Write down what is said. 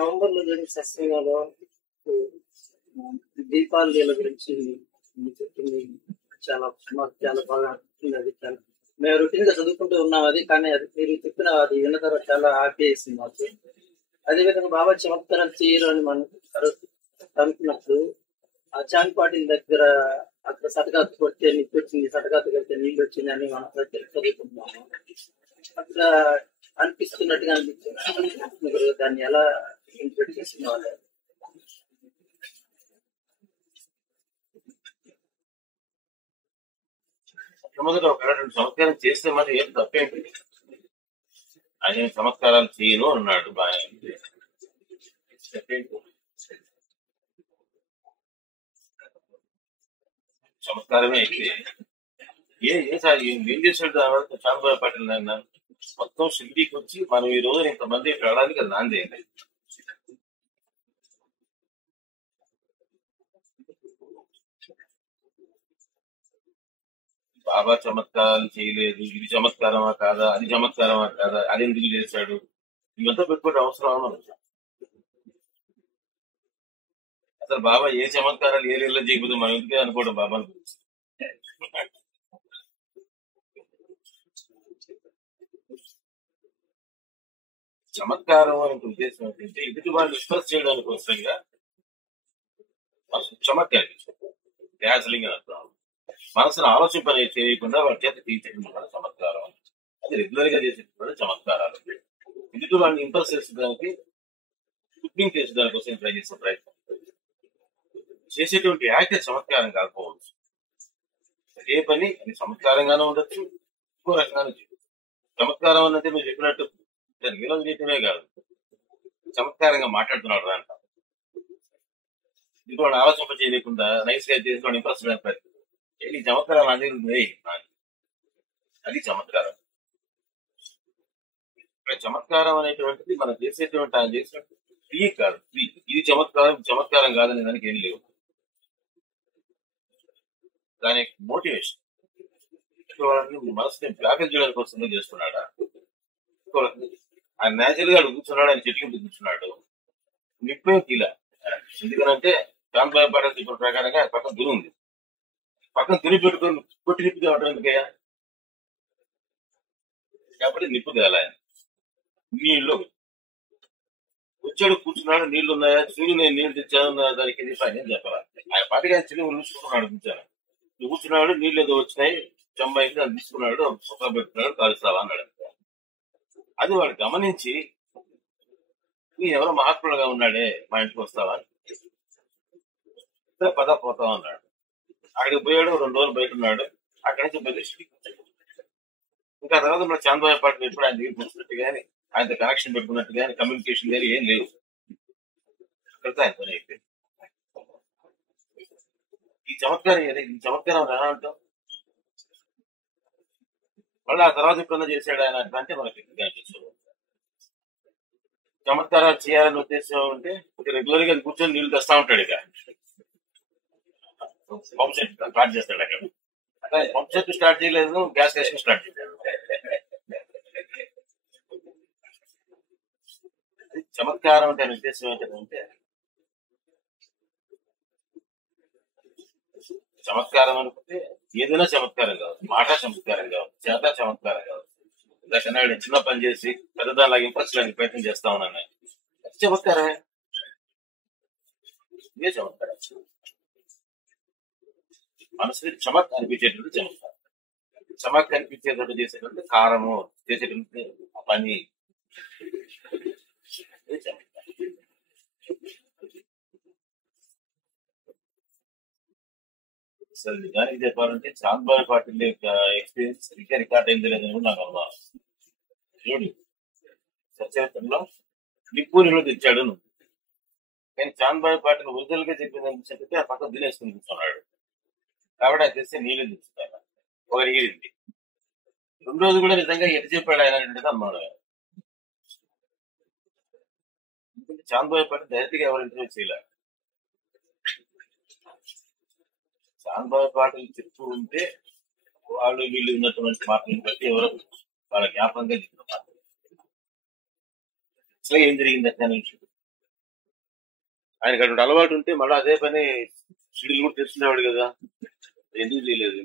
నవంబర్లో జరిగిన సత్సంగంలో దీపాల నీళ్ళ గురించి మీరు చెప్పింది చాలా మాకు చాలా బాగా అనిపించింది. అది చాలా మేము రొటీన్ గా చదువుకుంటూ ఉన్నాం అది, కానీ అది మీరు చెప్పిన అది విన్న తర్వాత చాలా హ్యాపీ వేసింది మాకు. అదేవిధంగా బాబా చమత్కారాలు చేయరు అని మనం అనుకున్నప్పుడు ఆ చాంగ్ పాటిల్ దగ్గర అక్కడ సటగాతు కొడితే నిప్పు వచ్చింది, సటగాతు కొడితే నీళ్ళు వచ్చింది అని మనం చదువుకుంటున్నాము. అక్కడ అనిపిస్తున్నట్టుగా అనిపిస్తుంది. మీరు దాన్ని ఎలా ఇంటర్ప్రిట్ చేస్తున్నారు? మొట్టమొదటి ఒక 2 సంవత్సరాలు చేస్తే మరి ఏం తప్పేంటి? ఆయన చమత్కారాలు చేయను అన్నాడు. బాగా చమత్కారమే అయితే ఏం చేశాడు చాంద్రాయ పాటిల్ అన్న? మొత్తం షిరిడీకి వచ్చి మనం ఈ రోజు ఇంతమంది వెళ్ళడానికి అది నాంది అయింది. బాబా చమత్కారాలు చేయలేదు, ఇది చమత్కారమా కాదా, అది చమత్కారమా కాదా, అది ఎందుకు చేశాడు, ఇవంతా పెట్టుకోవడం అవసరం. అసలు బాబా ఏ చమత్కారాలు ఏ రీల్లో చేయకపోతే మనం ఎందుకే అనుకోవడం బాబా గురించి. చమత్కారం అనే ఉద్దేశం ఏంటంటే ఎదుటి వాళ్ళు ఎక్స్ప్రెస్ చేయడానికి కోసంగా చమత్కారం డాన్స్లింగ్ అని అర్థం. మనసును ఆలోచింపనే చేయకుండా వాళ్ళ చేత తీర్చడం చమత్కారం. అది రెగ్యులర్ గా చేసేటువంటి చమత్కారాలు. ఎదుటి వాళ్ళని ఇంప్రెస్ చేసేదానికి, కుకింగ్ చేసేదాని కోసం ట్రై చేసే ప్రయత్నం చేసేటువంటి యాక్ట్ చమత్కారం కాకపోవచ్చు. ఏ పని అది చమత్కారంగానే ఉండొచ్చు, ఇంకో రకంగానే చేయొచ్చు. చమత్కారం అన్నది మీరు చెప్పినట్టు విరోధం చేయటమే కాదు, చమత్కారంగా మాట్లాడుతున్నాడు అంట. ఇది వాడు ఆలోచింప చేయలేకుండా నైస్ గా చేసి వాడు ఇంప్రెస్ ప్రయత్నం. ఈ చమత్కారం అనేది అది చమత్కారం. చమత్కారం అనేటువంటిది మనం చేసేటువంటి ఆయన చేసినట్టు ఫ్రీ కాదు. ఫ్రీ ఇది చమత్కారం కాదనే దానికి ఏం లేవు. దాని మోటివేషన్ మనసుని బ్లాకేజ్ చేయడానికి కోసం చేస్తున్నాడా? ఆయన న్యాచురల్ గా కూర్చున్నాడు, ఆయన చెట్టు కింద కూర్చున్నాడు, నిప్పే కీల. ఎందుకనంటే చాంద్రాయ పాటిల్ చెప్పిన ప్రకారంగా పక్కన దుని ఉంది, పక్కన దుని పెట్టుకొని కొట్టి నిప్పు తేవటం ఎందుకయ్యా? కాబట్టి నిప్పు తేల. నీళ్ళు వచ్చాడు, కూర్చున్నాడు, నీళ్లు ఉన్నాయా, చూడు నేను నీళ్ళు తెచ్చాను, దానికి ఆయన చెప్పాలి. ఆయన పాటికి ఆయన చెల్లి ఉంచుకున్నాడు, కూర్చాను, కూర్చున్నాడు, నీళ్ళు ఏదో వచ్చినాయి, చెంబైంది, దాన్ని తీసుకున్నాడు, సుఖం పెట్టుకున్నాడు, కాలుస్తావా అన్నాడు. అది వాడు గమనించి నీ ఎవరో మహాత్ముడుగా ఉన్నాడే, మా ఇంటికి వస్తావా, పద పోతావా అన్నాడు. అక్కడికి పోయాడు, 2 రోజులు బయట ఉన్నాడు. అక్కడి నుంచి బయట ఇంకా తర్వాత మన చాంద్రాయ పాటిల్ ఎప్పుడు ఆయన దగ్గర కూర్చున్నట్టు కానీ, ఆయనతో కనెక్షన్ పెట్టుకున్నట్టు కానీ, కమ్యూనికేషన్ కానీ ఏం లేవు. అక్కడితో ఆయన పని అయిపోయింది. ఈ చమత్కారం ఈ చమత్కారం ఎలా అంటాం? మళ్ళీ ఆ తర్వాత ఎప్పుడన్నా చేశాడు ఆయన అంటే మనకి చమత్కారాలు చేయాలని ఉద్దేశం ఉంటే రెగ్యులర్ గా కూర్చొని నీళ్లు తెస్తా ఉంటాడు. ఇక పంప్ సెట్ స్టార్ట్ చేస్తాడు. అక్కడ అట్లా పంప్ సెట్ స్టార్ట్ చేయలేదు, గ్యాస్ స్టేషన్ స్టార్ట్ చేశాడు. చమత్కారం అంటే ఉద్దేశం ఏంటంటే, చమత్కారం అనుకుంటే ఏదైనా చమత్కారం కావచ్చు, మాట చమత్కారం కావచ్చు, చేత చమత్కారం కావచ్చు. లేకన్నా చిన్న పని చేసి పెద్దదానిలాగా ఇంప్రెస్ చేయడానికి ప్రయత్నం చేస్తా ఉన్నాను, చమత్కారమే. ఇదే చమత్కారం. మనసుని చమక్ అనిపించేటువంటి చమత్కారం. చమక్ అనిపించేటట్టు చేసేటువంటి కారము, చేసేటువంటి పని అసలు నిజానికి చెప్పాలంటే చాంద్రాయ పాటిల్ యొక్క ఎక్స్పీరియన్స్ ఇంకా రికార్డ్ అయింది లేదని నాకు అనుభవం. చూడు, సచరిత్రలో నిప్పు నీళ్ళు తెచ్చాడు నువ్వు, కానీ చాంద్రాయ పాటిల్ ఒరిజినల్ గా చెప్పిందని చెప్పితే ఆ పక్కన దినేసుకుని కూర్చున్నాడు. కాబట్టి ఆయన తెస్తే నీళ్ళు తెచ్చుతాడు. ఒకటి ఎగిరింది. 2 రోజులు కూడా నిజంగా ఎటు చెప్పాడు ఆయన అంటే అనుమానం. చాంద్రాయ పాటిల్ డైరెక్ట్ గా ఎవరు ఇంటర్వ్యూ చేయలేదు. చాంద్రాయ పాటిల్ చెప్తూ ఉంటే వాళ్ళు వీళ్ళు ఉన్నటువంటి మాటలను బట్టి ఎవరు వాళ్ళ జ్ఞాపకంగా చెప్పిన మాట. అసలు ఏం జరిగింది అనే విషయం ఆయనకి అటువంటి అలవాటు ఉంటే మళ్ళీ అదే పని షెడ్యూల్ కూడా తెచ్చుకునేవాడు కదా, ఎందుకు చేయలేదు?